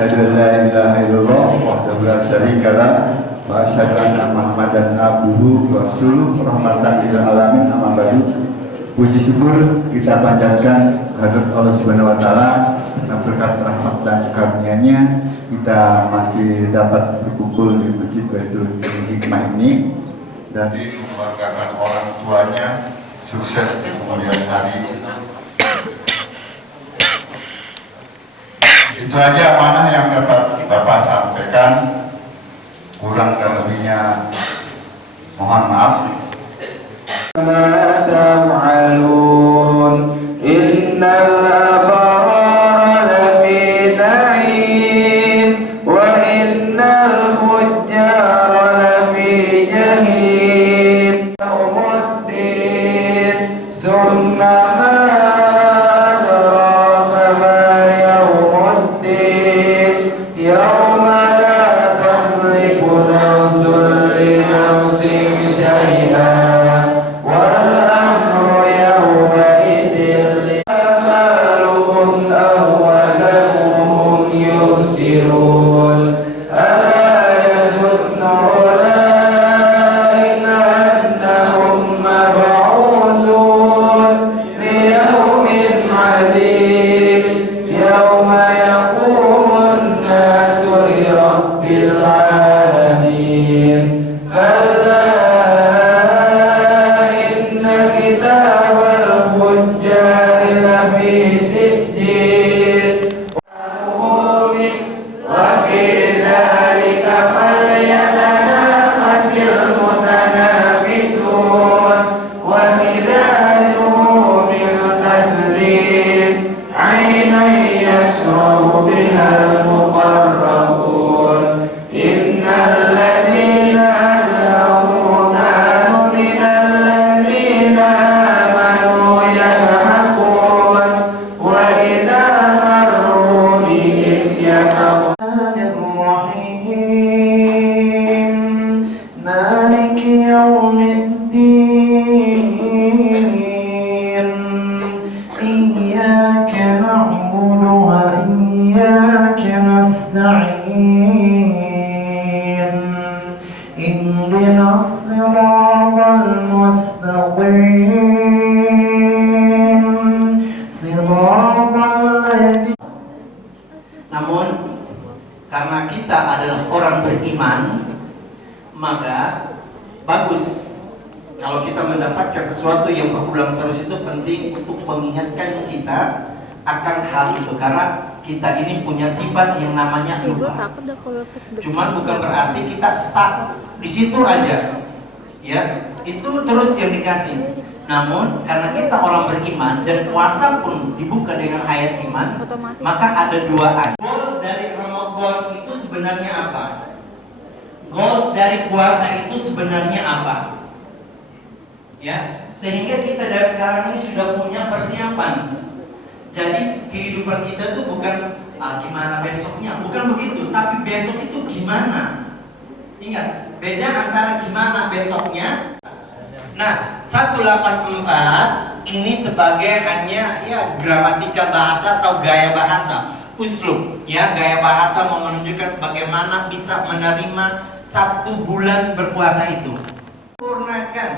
Asyhadu an la ilaha illallah wahdahu la syarikalah wa asyhadu anna Muhammadan abduhu wa rasuluh rahmatan lil alamin. Amma ba'du. Puji syukur kita panjatkan kehadirat Allah Subhanahu wa taala karena berkat rahmat dan karunia-Nya kita masih dapat berkumpul di Masjid Baitul Hikmah ini dan membanggakan orang tuanya sukses di kemudian hari. Itu aja amanah yang dapat Bapak sampaikan. Kurang dan lebihnya mohon maaf. Namun karena kita adalah orang beriman, maka bagus kalau kita mendapatkan sesuatu yang berulang terus. Itu penting untuk mengingatkan kita akan hal itu, karena kita ini punya sifat yang namanya lupa. Cuman bukan berarti kita stuck di situ aja, ya itu terus yang dikasih. Namun karena kita orang beriman dan puasa pun dibuka dengan ayat iman, maka ada dua ayat. Goal dari Ramadan itu sebenarnya apa? Goal dari puasa itu sebenarnya apa? Ya, sehingga kita dari sekarang ini sudah punya persiapan. Jadi kehidupan kita tuh bukan gimana besoknya, bukan begitu, tapi besok itu gimana. Ingat, beda antara gimana besoknya. Nah, 184 ini sebagai hanya ya gramatika bahasa atau gaya bahasa, uslub, ya gaya bahasa mau menunjukkan bagaimana bisa menerima 1 bulan berpuasa itu. Sempurnakan.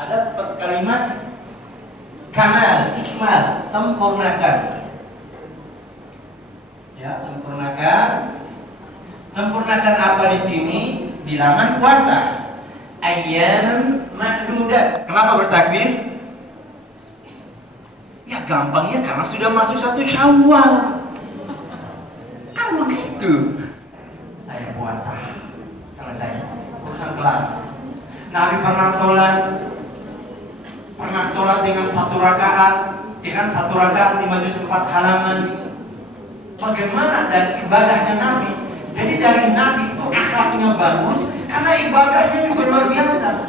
Ada kalimat kamal, ikmal, sempurnakan. Ya, sempurnakan. Sempurnakan apa di sini? Bilangan puasa. Ayyam ma'dudat. Kenapa bertakbir? Ya gampangnya karena sudah masuk 1 Syawal. Kan begitu. Saya puasa. Selesai. Urusan kelar. Nabi pernah sholat dengan 1 rakaat, dengan 1 rakaat 5 juz 4 halaman. Bagaimana dari ibadahnya Nabi? Jadi dari Nabi itu akhlaknya bagus, karena ibadahnya juga luar biasa.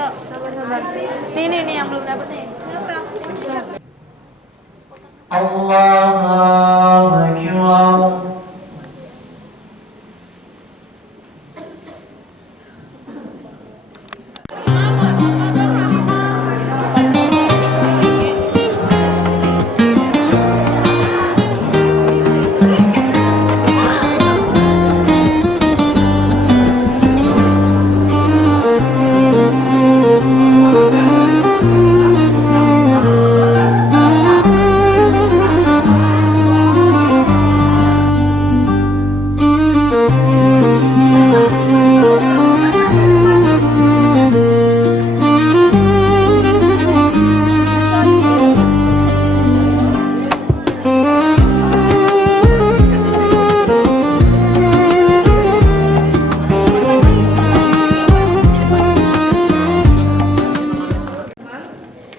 Yuk, sabar-sabar. Nih yang belum dapat nih. Allahu Akbar.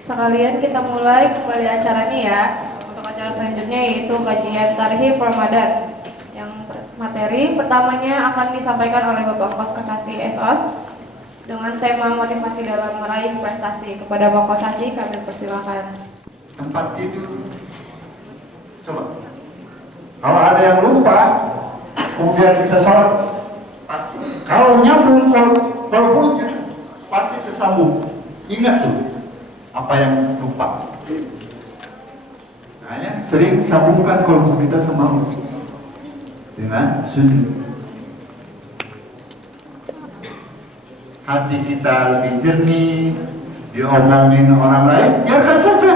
Sekalian kita mulai kembali acaranya ya. Untuk acara selanjutnya yaitu kajian Tarhib Ramadan. Yang materi pertamanya akan disampaikan oleh Bapak Koskosasi SOS dengan tema motivasi dalam meraih prestasi. Kepada Bapak Koskosasi kami persilakan. Tempat tidur. Coba. Kalau ada yang lupa, kemudian kita sholat, pasti. Kalau nyambung kolbunya, pasti tersambung. Ingat tuh apa yang lupa. Nah, ya, sering sambungkan kolbu kita sama dengan sujud. Hati kita lebih jernih, diomongin orang lain, biarkan saja.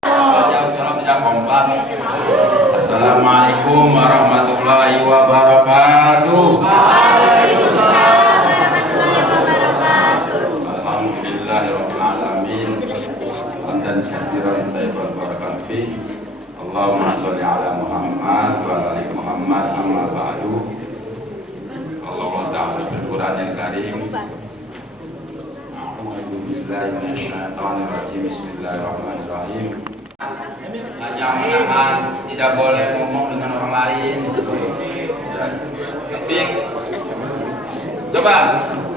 Salam tidak kompak. Assalamualaikum warahmatullahi wabarakatuh. Alhamdulillahirabbil alamin. Hamdan katsiran tayyiban barakan fi. Allahumma shalli ala Muhammad wa ala ali Muhammad amma ba'du. Allah Ta'ala fil Qur'anil Karim. A'udzu billahi minasyaitonir rajim. Bismillahirrahmanirrahim. Hanya menahan, tidak boleh ngomong dengan orang lain. Tapi coba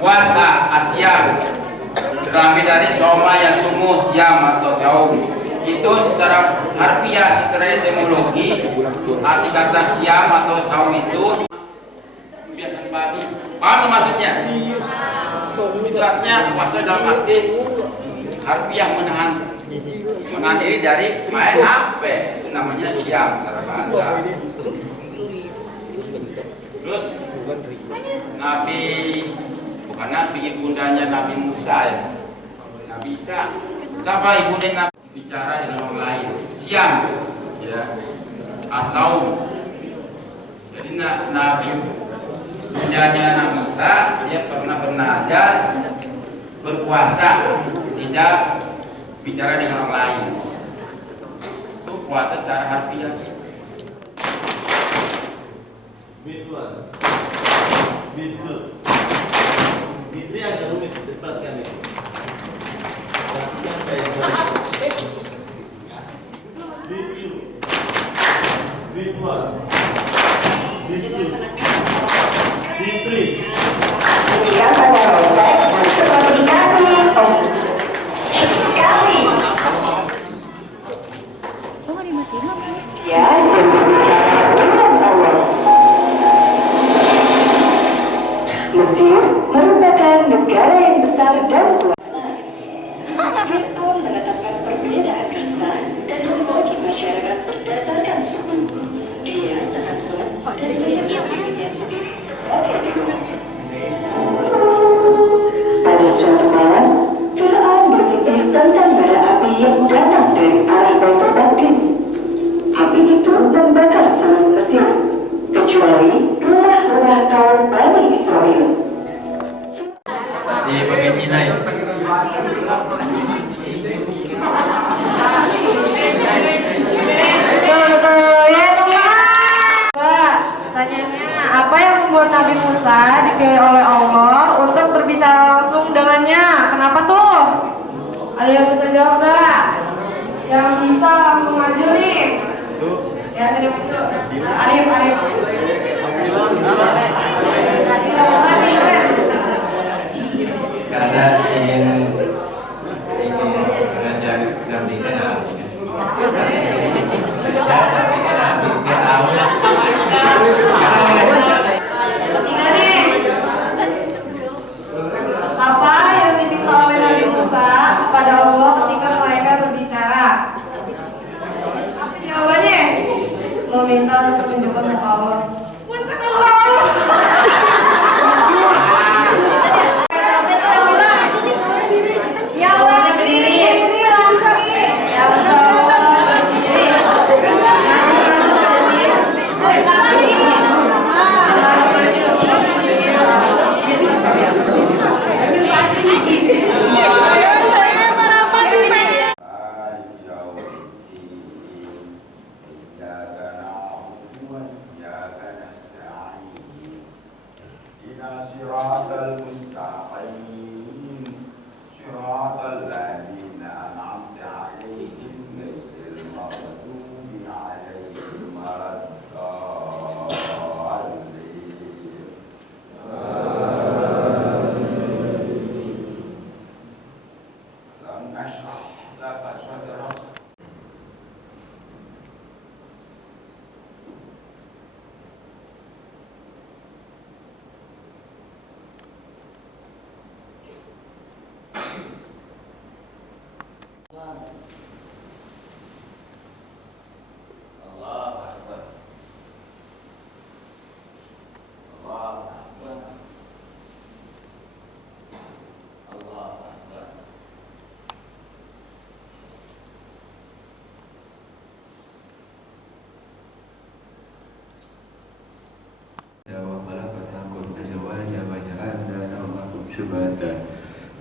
puasa Asia terakhir dari soma ya sumu siam atau saum itu secara harfiah, secara etimologi arti kata siam atau saum itu biasa dibagi. Paham maksudnya? Itu artinya puasa dalam arti harfiah menahan diri dari main HP, itu namanya siam secara bahasa. Terus bukan Nabi, ibundanya Nabi Musa ya, Nabi Isa. Siapa ibundanya Nabi? Bicara dengan orang lain. Siam, ya. Asaum. Jadi Nabi ibundanya Nabi Isa, dia pernah ada berpuasa, tidak bicara dengan orang lain. Itu puasa secara harfiah. Itu agak rumit diperhatikan itu. Mesir merupakan negara yang besar dan kuat. Fir'aun menetapkan perbedaan kasta dan membagi masyarakat berdasarkan suku. Dia sangat kuat dan menyebut dirinya sendiri sebagai dewa. Pada suatu malam, Fir'aun bermimpi tentang bara api yang datang dari arah Baitul Maqdis. Api itu membakar seluruh Mesir, kecuali rumah-rumah kaum Bani Israel. Di bagian Cina ya. Pertanyaannya, apa yang membuat Nabi Musa dipilih oleh Allah untuk berbicara langsung dengannya? Kenapa tuh? Ada yang bisa jawab gak? Yang bisa langsung maju nih. Ya, sini maju. Arif. Karena ingin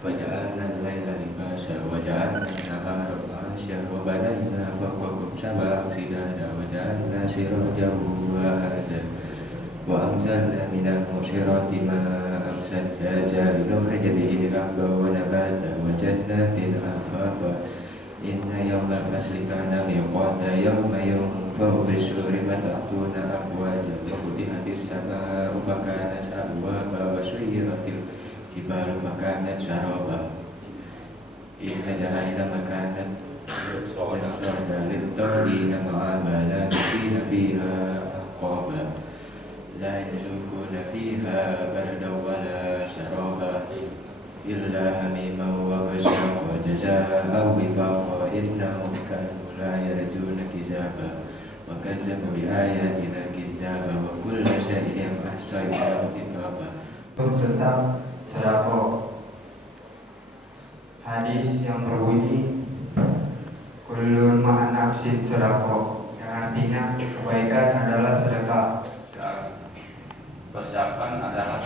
وجعلنا الليل لباسا وجعلنا النهار معاشا وبنينا فوقكم سبعا شدادا وجعلنا سراجا وهاجا وأنزلنا من المعصرات ماء ثجاجا لنخرج به حبا ونباتا وجنات ألفافا إن يوم الفصل كان ميقاتا يوم ينفخ بالصور فتأتون أفواجا وفتحت السماء فكانت أبوابا وسيرت الجبال فكانت سرابا إن جهنم كانت مرصادا للطاغين مآبا لابثين فيها أحقابا لا يذوقون فيها بردا ولا شرابا إلا حميما وغساقا جزاء وفاقا إنهم كانوا لا يرجون حسابا وكذبوا بآياتنا كذابا وكل شيء أحصيناه كتابا. Tentang sedekah, hadis yang berbunyi kullun ma'an nafsin sedekah, yang artinya kebaikan adalah sedekah. Persiapan adalah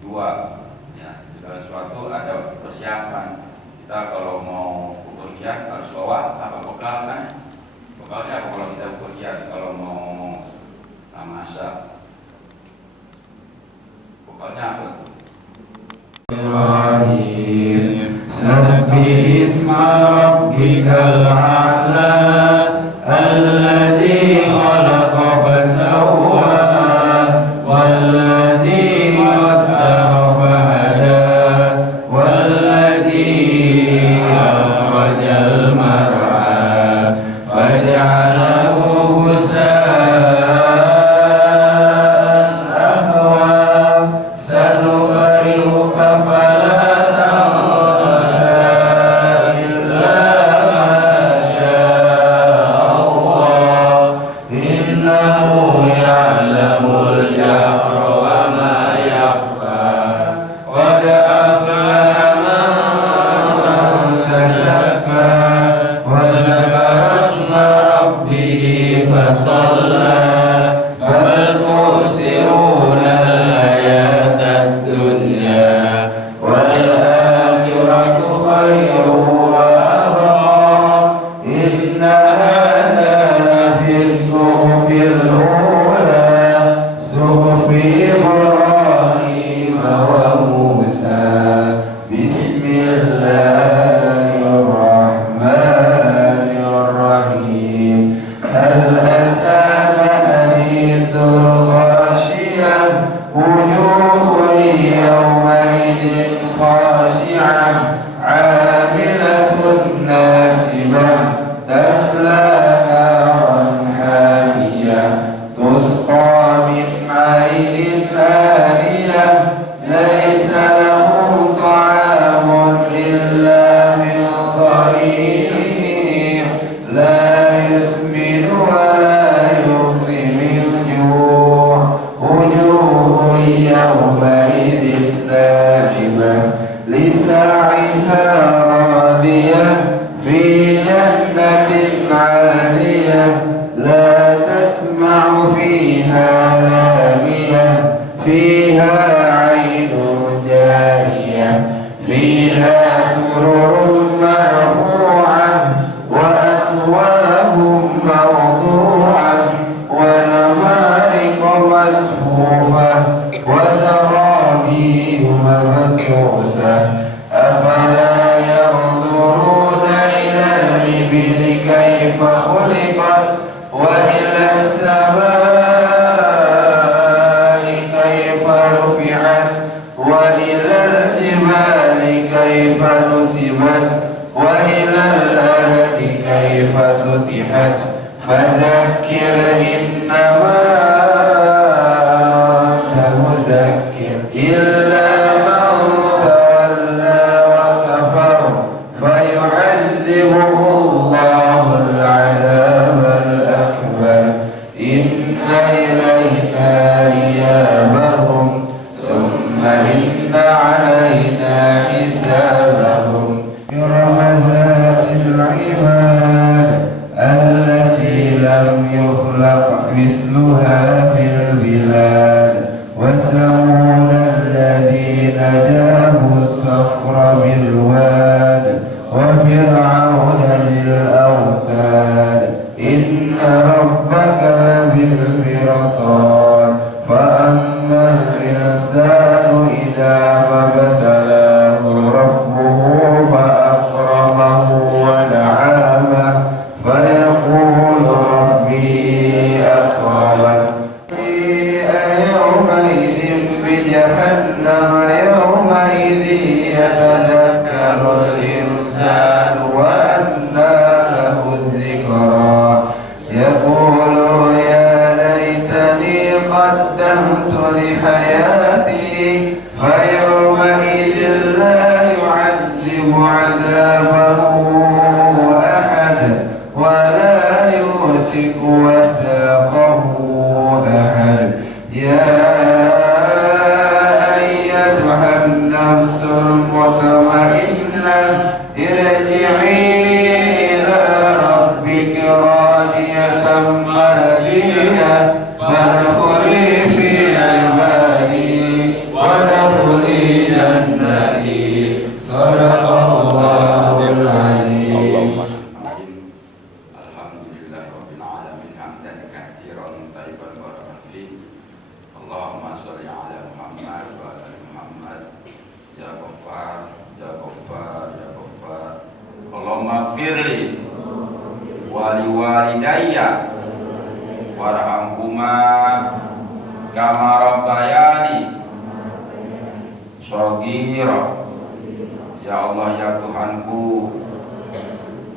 dua, ya, segala sesuatu ada persiapan. Kita kalau mau bepergian harus bawa apa bekal kan? Bekalnya apa kalau kita bepergian? Kalau mau masak, bekalnya apa tuh? Sabbi isma rabbikal a'la alladzi khalaqa fasawwa والذي قدر فهدى والذي أخرج المرعى فجعله غثاء أحوى سنقرئك فلا تنسى إلا ما شاء الله إنه يعلم الجهر وما يخفى قد أفلح من تزكى وذكر اسم ربه فصلى بل تؤثرون الحياة الدنيا والآخرة خير وأبقى إن هذا لفي الصحف الأولى صحف إبراهيم وموسى بسم الله الرحمن الرحيم هل أتاك حديث الغاشية وجوه يومئذ خاشعة عاملة ناصبة تصلى نارا حامية تسقى من عين آنية ليس لهم طعام إلا من ضريع لا يسمن ولا يغني من جوع وجوه يومئذ ناعمة لسعيها راضية في جنة عالية لا تسمع فيها لاغية فيها عين جارية فيها سرر مرفوعة وأكواب موضوعة ونمارق مصفوفة وزرابي وإلى الجبال كيف نصبت وإلى الأرض كيف سطحت فذكر إنما أنت مذكر إلا من تولى وكفر فيعذبه الله العذاب الأكبر إن إلينا إيابهم ثم إن علينا حسابهم إرم ذات العماد التي لم يخلق مثلها في البلاد وثمود الذين جابوا الصخر بالواد وفرعون ذي الأوتاد إن ربك بالمرصاد فأما الإنسان إذا ما ابتلاه ربه فأكرمه ونعمه فيقول ربي أكرمن يومئذ بجهنم يومئذ يتذكر الإنسان وأنى له الذكرى يقول يا ليتني قدمت لحياتي فيومئذ لا يعذب عذابه أحد ولا يوثق وثاقه أحد يا أيتها النفس المطمئنة ارجعي إلى ربك راضية مرضية فادخلي في عبادي وادخلي جنتي صدق الله العظيم. Alhamdulillah Rabbil Alamin hamdan katsiran thayyiban barakan fihi. Allahumma sholli ala Muhammad wa ala Muhammad. Ya Ghaffar, ya Ghaffar, ya Ghaffar. Allahumma firli wa liwalidayya warhamhuma kama rabbayani shaghira. Ya Allah ya Tuhanku,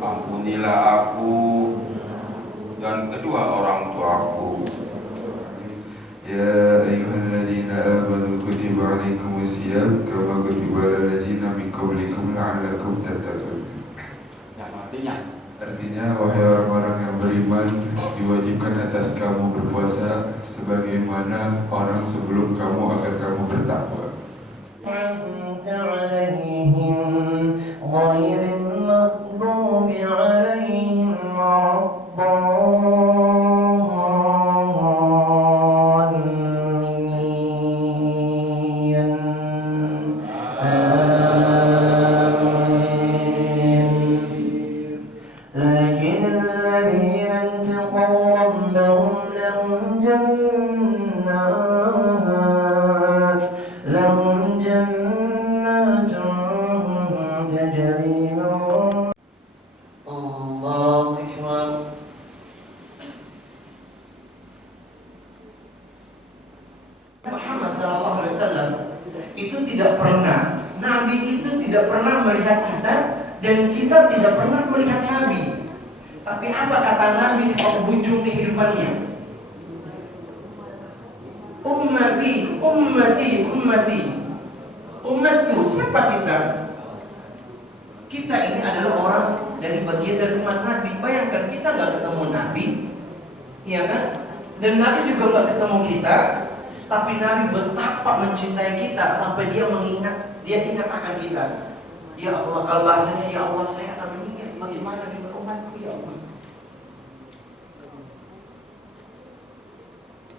ampunilah aku dan kedua orang tuaku. يا أيها الذين آمنوا كتب عليكم الصيام كما كتب على الذين من قبلكم لعلكم تتقون. Artinya, wahai orang-orang yang beriman, diwajibkan atas kamu berpuasa sebagaimana orang sebelum kamu agar kamu bertakwa. Muhammad SAW itu tidak pernah, Nabi itu tidak pernah melihat kita dan kita tidak pernah melihat Nabi. Tapi apa kata Nabi di penghujung kehidupannya? Ummati, ummati, ummati. Umatku, siapa kita? Kita ini adalah orang dari bagian dari umat Nabi. Bayangkan kita nggak ketemu Nabi, ya kan? Dan Nabi juga nggak ketemu kita. Tapi Nabi betapa mencintai kita sampai dia ingat akan kita. Ya Allah, kalau bahasanya ya Allah, saya akan mengingat bagaimana dengan umatku ya Allah.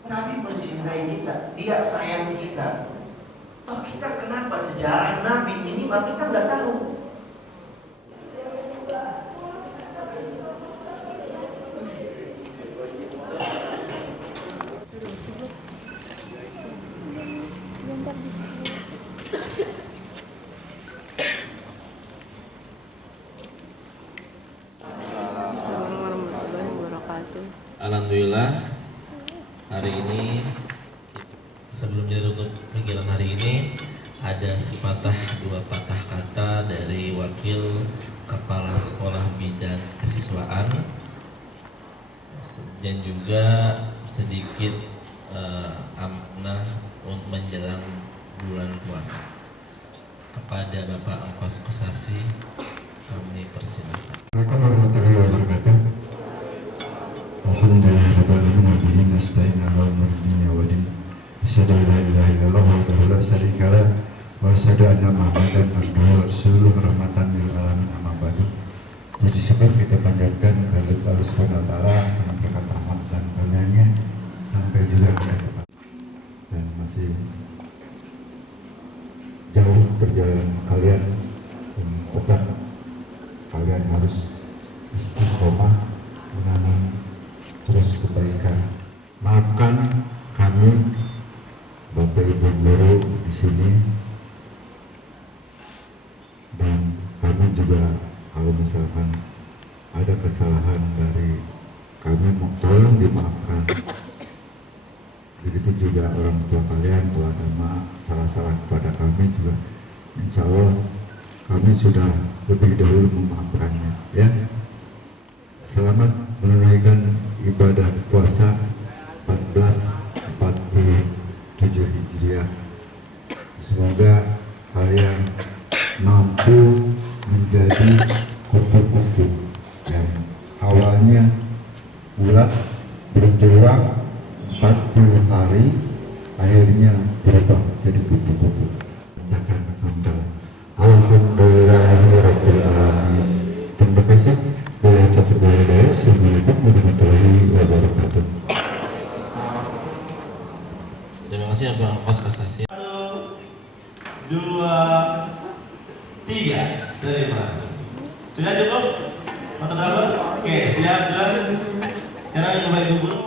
Nabi mencintai kita, dia sayang kita. Toh kita kenapa sejarah Nabi ini kita nggak tahu. Alhamdulillah, hari ini sebelum jatuh ke panggilan hari ini ada dua patah kata dari Wakil Kepala Sekolah Bidang Kesiswaan dan juga sedikit amanah untuk menjelang bulan puasa. Kepada Bapak Angkos Kosasi kami persilakan. Assalamualaikum warahmatullahi wabarakatuh. Alhamdulillahirabbil alamin nasta'inu ala umuri wa din. Asyhadu an la ilaha illallah wa la syarika lah wa asyhadu anna Muhammadan abduhu wa rasuluh rahmatan lil alamin amma ba'du. Puji syukur kita panjatkan kepada Allah Subhanahu wa taala karena berkat rahmat dan karunia-Nya sampai juga ke depan. Dan masih jauh perjalanan kalian obat kalian harus istiqomah menanam terus kebaikan. Maafkan kami Bapak Ibu guru di sini, dan kami juga kalau misalkan ada kesalahan dari kami tolong dimaafkan. Begitu juga orang tua kalian kalau ada salah-salah kepada kami juga, insya Allah kami sudah lebih dahulu memaafkannya. Ya, selamat menunaikan ibadah puasa 1447 Hijriah. Semoga kalian mampu menjadi kupu-kupu yang awalnya bulat berjuang 40 hari, akhirnya berubah jadi kupu-kupu. Jangan hamdalah. Alhamdulillahirabbil alamin. Terima kasih. Assalamualaikum warahmatullahi wabarakatuh. Terima kasih Bapak Angkos Kosasi. 1, 2, 3. Terima kasih. Sudah cukup? Fotografer? Oke, siap. Sekarang yang baik guru.